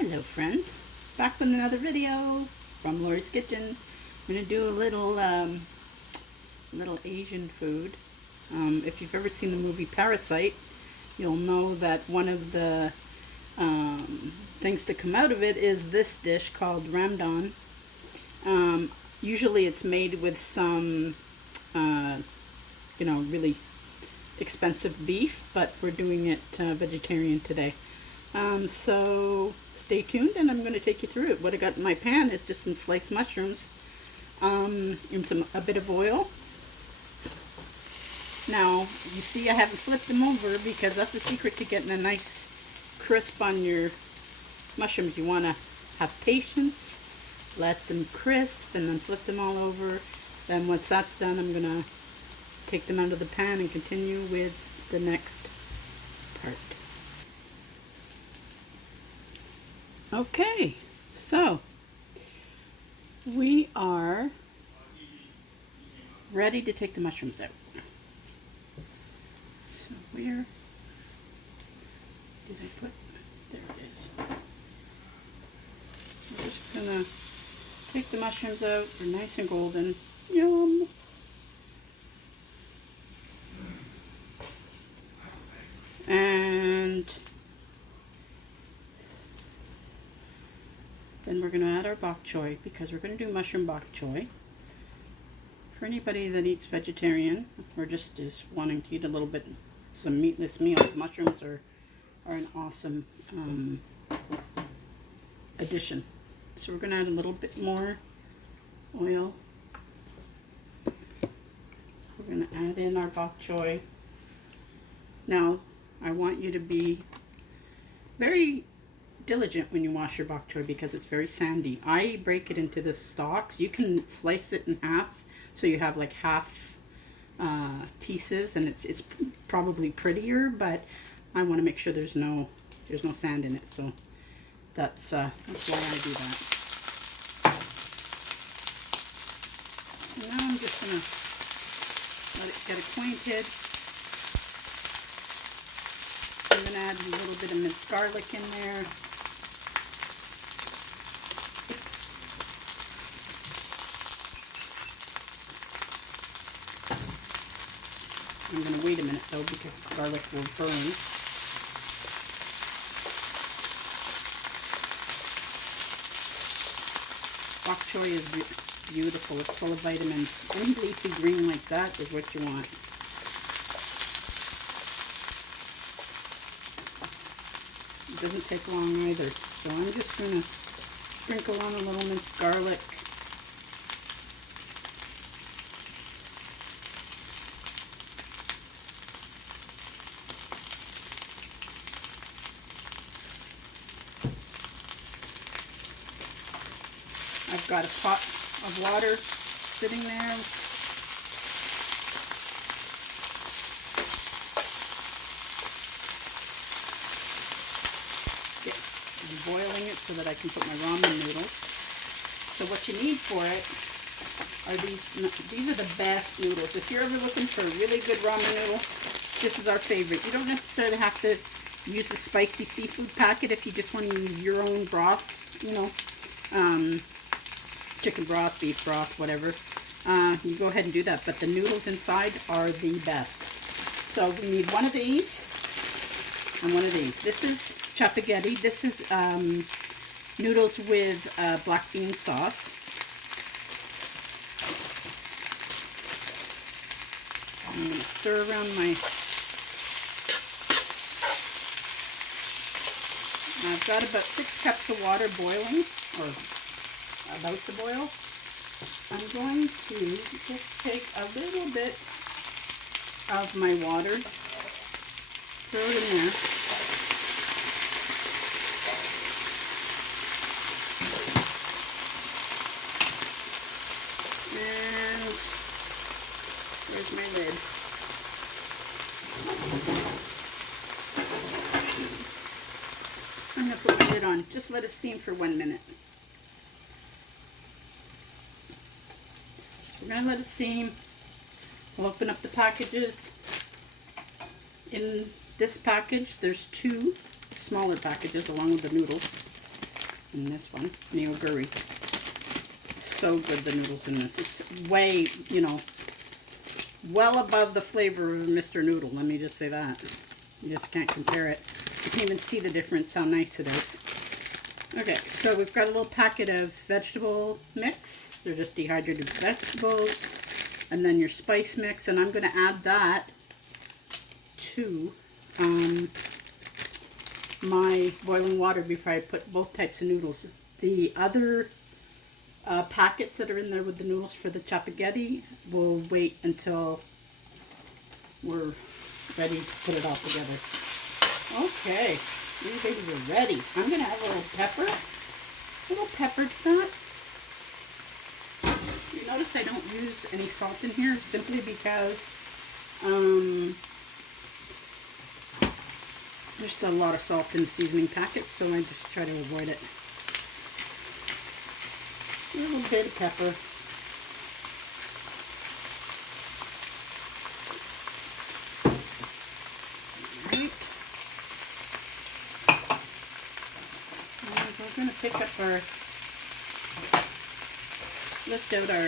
Hello friends, back with another video from Lorrie's Kitchen. I'm going to do a little Asian food. If you've ever seen the movie Parasite, you'll know that one of the things to come out of it is this dish called ramdon. Usually it's made with some, really expensive beef, but we're doing it vegetarian today. So stay tuned and I'm going to take you through it. What I got in my pan is just some sliced mushrooms and a bit of oil. Now you see I haven't flipped them over because that's the secret to getting a nice crisp on your mushrooms. You want to have patience, let them crisp, and then flip them all over. Then once that's done, I'm going to take them out of the pan and continue with the next part. Okay, so we are ready to take the mushrooms out. So where did I put? There it is. I'm just gonna take the mushrooms out. They're nice and golden. Yum! And then we're going to add our bok choy because we're going to do mushroom bok choy. For anybody that eats vegetarian or just is wanting to eat a little bit, some meatless meals, mushrooms are an awesome addition. So we're going to add a little bit more oil. We're going to add in our bok choy. Now, I want you to be very diligent when you wash your bok choy because it's very sandy. I break it into the stalks. You can slice it in half so you have like half pieces, and it's probably prettier, but I want to make sure there's no sand in it, so that's why I do that. So now I'm just gonna let it get acquainted. I'm going to add a little bit of minced garlic in there. I'm going to wait a minute though because garlic will burn. Bok choy is beautiful. It's full of vitamins. Any leafy green like that is what you want. It doesn't take long either. So I'm just going to sprinkle on a little minced garlic. I've got a pot of water sitting there. I'm boiling it so that I can put my ramen noodles. So what you need for it are these are the best noodles. If you're ever looking for a really good ramen noodle, this is our favorite. You don't necessarily have to use the spicy seafood packet if you just want to use your own broth, chicken broth, beef broth, whatever. You go ahead and do that, but the noodles inside are the best. So we need one of these and one of these. This is spaghetti. This is noodles with black bean sauce. I'm going to stir around I've got about 6 cups of water boiling, or about to boil. I'm going to just take a little bit of my water, throw it in there. And where's my lid? I'm going to put my lid on. Just let it steam for 1 minute. We're going to let it steam. We'll open up the packages. In this package, there's 2 smaller packages along with the noodles. in this one, niyoguri. So good, the noodles in this. It's way, you know, well above the flavor of Mr. Noodle. Let me just say that. You just can't compare it. You can even see the difference, how nice it is. Okay, so we've got a little packet of vegetable mix. They're just dehydrated vegetables. And then your spice mix. And I'm going to add that to my boiling water before I put both types of noodles. The other packets that are in there with the noodles for the chapaghetti will wait until we're ready to put it all together. Okay, these babies are ready. I'm going to add a little pepper to that. You notice I don't use any salt in here simply because there's a lot of salt in the seasoning packets, so I just try to avoid it. A little bit of pepper. Alright. And we're going to pick up lift out our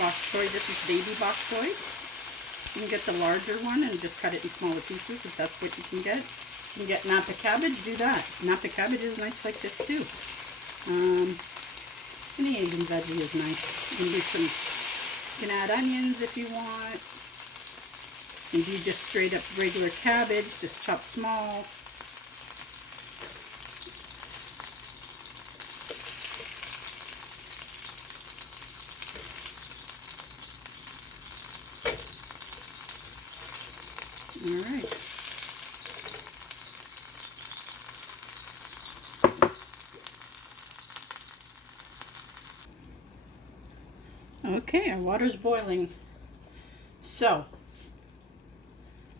bok choy. This is baby bok choy. You can get the larger one and just cut it in smaller pieces if that's what you can get. You can get napa cabbage, do that. Napa cabbage is nice like this too. Any Asian veggie is nice. You can do some, you can add onions if you want. You can do just straight up regular cabbage, just chopped small. All right. Okay, our water's boiling. So,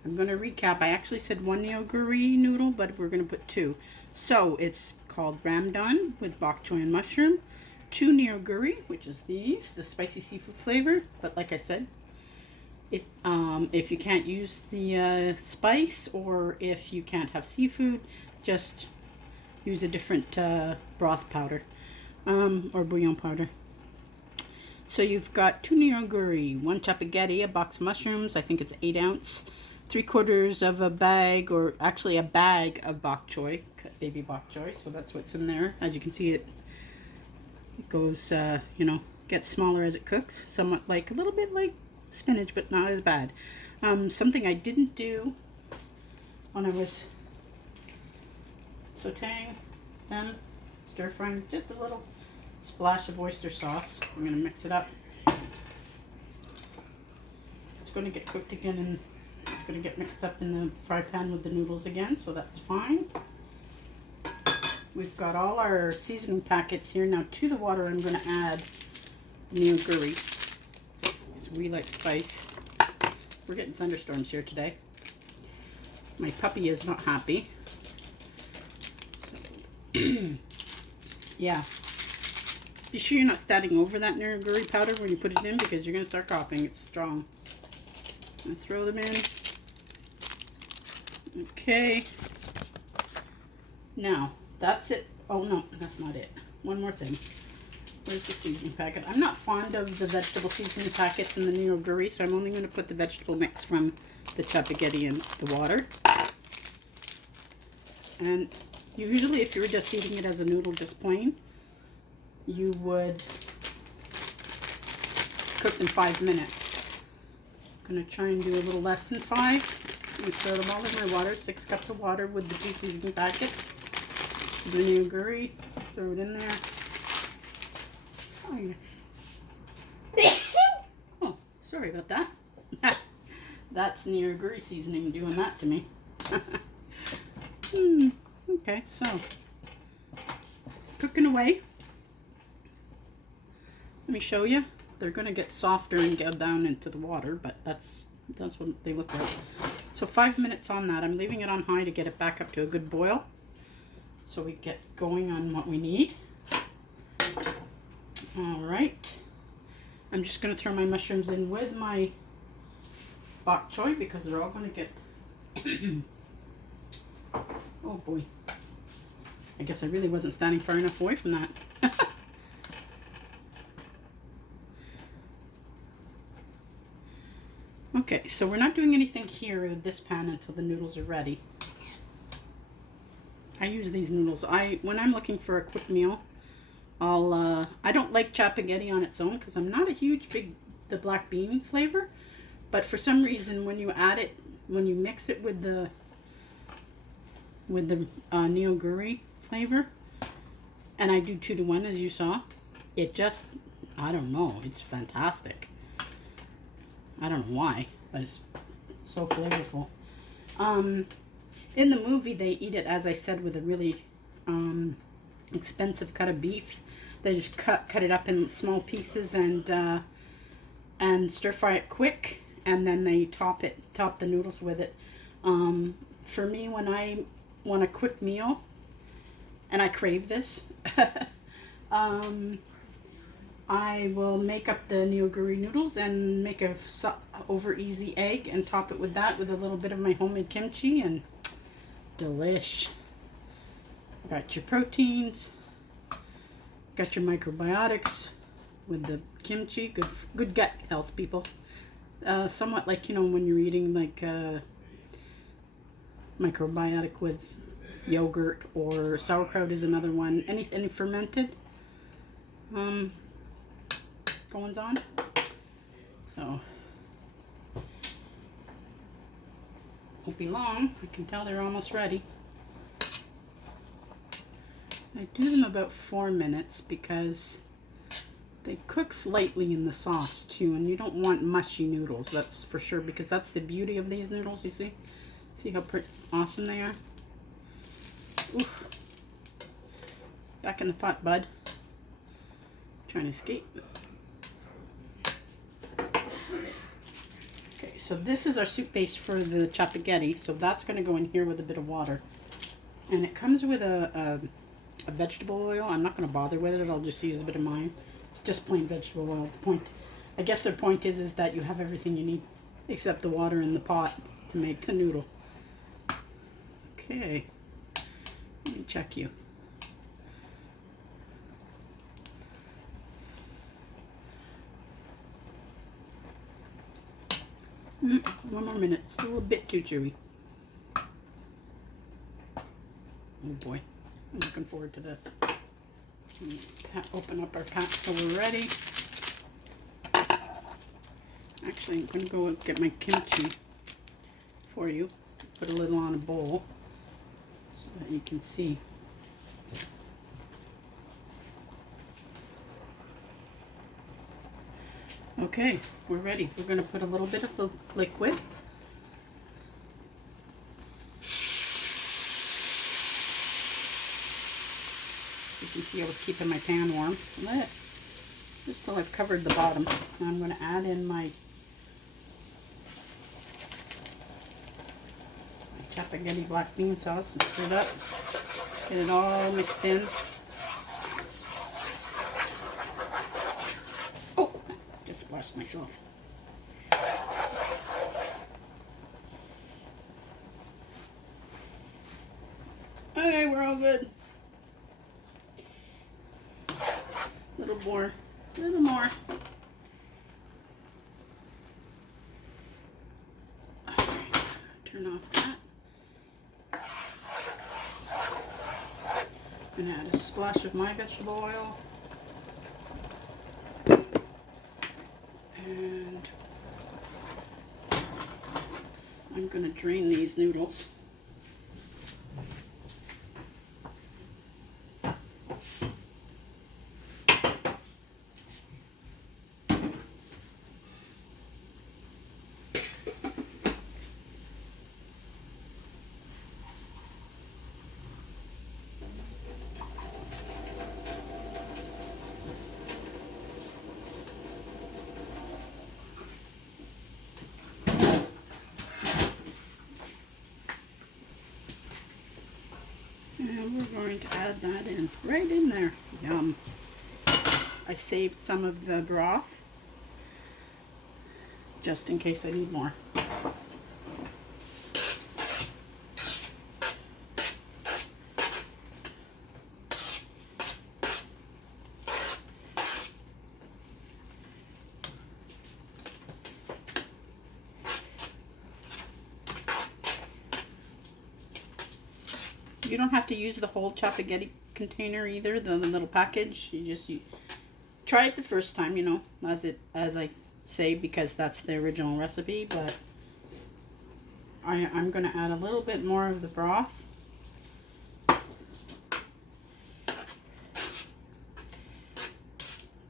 I'm going to recap. I actually said one niyoguri noodle, but we're going to put two. So, it's called ramdon with bok choy and mushroom. 2 niyoguri, which is these, the spicy seafood flavor. But like I said, if you can't use the spice, or if you can't have seafood, just use a different broth powder or bouillon powder. So you've got 2 niyoguri, 1 chapaghetti, a box of mushrooms, I think it's 8 ounce, 3/4 of a bag, or actually a bag of bok choy, baby bok choy. So that's what's in there. As you can see, it goes, you know, gets smaller as it cooks, somewhat like a little bit like spinach, but not as bad. Something I didn't do when I was sauteing them, stir frying, just a little splash of oyster sauce. I'm going to mix it up. It's going to get cooked again, and it's going to get mixed up in the fry pan with the noodles again, so that's fine. We've got all our seasoning packets here. Now to the water I'm going to add niyoguri. So we like spice. We're getting thunderstorms here today. My puppy is not happy. So yeah. Be sure you're not standing over that niyoguri powder when you put it in, because you're going to start coughing. It's strong. I'm going to throw them in. Okay. Now, that's it. Oh, no, that's not it. One more thing. Where's the seasoning packet? I'm not fond of the vegetable seasoning packets in the niyoguri, so I'm only going to put the vegetable mix from the chapaghetti in the water. And usually if you were just eating it as a noodle, just plain, you would cook them 5 minutes. I'm going to try and do a little less than 5. I'm going to throw them all in my water, 6 cups of water with the 2 seasoning packets. The niyoguri, throw it in there. Oh, sorry about that. That's niyoguri seasoning doing that to me. Okay, so cooking away. Let me show you. They're going to get softer and go down into the water, but that's what they look like. So 5 minutes on that. I'm leaving it on high to get it back up to a good boil, so we get going on what we need. All right. I'm just going to throw my mushrooms in with my bok choy, because they're all going to get oh boy, I guess I really wasn't standing far enough away from that. Okay, so we're not doing anything here with this pan until the noodles are ready. I use these noodles. When I'm looking for a quick meal, I don't like spaghetti on its own because I'm not a huge the black bean flavor, but for some reason when you mix it with the nigiri flavor, and I do 2 to 1 as you saw, it just, I don't know, it's fantastic. I don't know why, but it's so flavorful. In the movie, they eat it, as I said, with a really expensive cut of beef. They just cut it up in small pieces and stir fry it quick, and then they top the noodles with it. For me, when I want a quick meal, and I crave this, I will make up the nigiri noodles and make a over easy egg and top it with that with a little bit of my homemade kimchi, and delish. Got your proteins, got your microbiotics with the kimchi, good gut health, people. Somewhat like, when you're eating like microbiotic with yogurt, or sauerkraut is another one. Any fermented goings on. So won't be long. I can tell they're almost ready. I do them about 4 minutes because they cook slightly in the sauce too, and you don't want mushy noodles, that's for sure, because that's the beauty of these noodles. You see how awesome they are. Oof. Back in the pot, bud. Trying to escape. Okay, so this is our soup base for the spaghetti, so that's going to go in here with a bit of water, and it comes with a vegetable oil. I'm not going to bother with it. I'll just use a bit of mine. It's just plain vegetable oil. I guess their point is that you have everything you need except the water in the pot to make the noodle. Okay, let me check you. One more minute. Still a bit too chewy. Oh boy, I'm looking forward to this. Open up our pack so we're ready. Actually, I'm going to go get my kimchi for you. Put a little on a bowl so that you can see. Okay, we're ready. We're going to put a little bit of the liquid. You can see I was keeping my pan warm. Just till I've covered the bottom. Now I'm going to add in my spaghetti black bean sauce and stir it up. Get it all mixed in. Oh, just splashed myself. Okay, we're all good. Little more. Little more. Alright, turn off that. I'm going to add a splash of my vegetable oil. And I'm going to drain these noodles. And we're going to add that in, right in there. Yum. I saved some of the broth, just in case I need more. You don't have to use the whole spaghetti container either, the little package. You try it the first time, you know, as I say, because that's the original recipe, but I'm going to add a little bit more of the broth.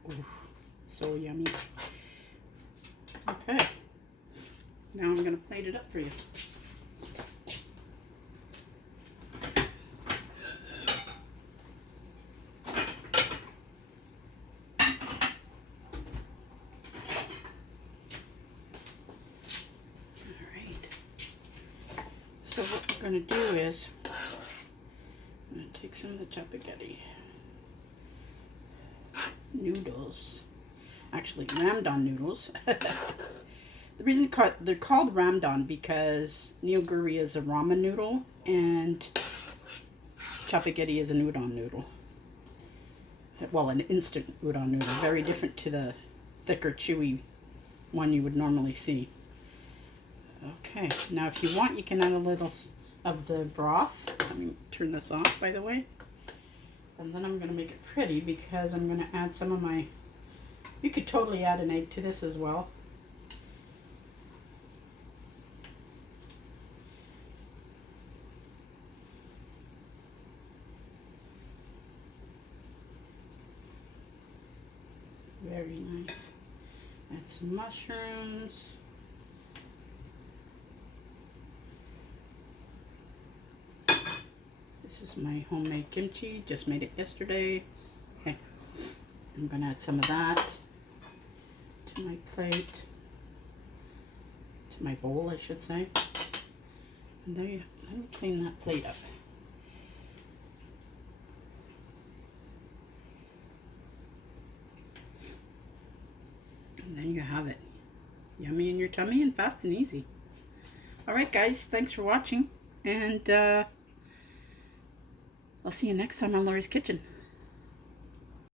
Ooh, so yummy. Okay, now I'm going to plate it up for you. So what we're going to do is, I'm going to take some of the spaghetti noodles, actually ramdon noodles. The reason they're called ramdon because nigiri is a ramen noodle and spaghetti is an udon noodle. Well, an instant udon noodle, very different to the thicker, chewy one you would normally see. Okay, now if you want, you can add a little of the broth. Let me turn this off, by the way. And then I'm going to make it pretty because I'm going to add some of my... You could totally add an egg to this as well. Very nice. Add some mushrooms. This is my homemade kimchi, just made it yesterday. Okay, I'm going to add some of that to my plate, to my bowl, I should say. And there you go. Let me clean that plate up. And then you have it. Yummy in your tummy and fast and easy. Alright guys, thanks for watching. And I'll see you next time on Lorrie's Kitchen.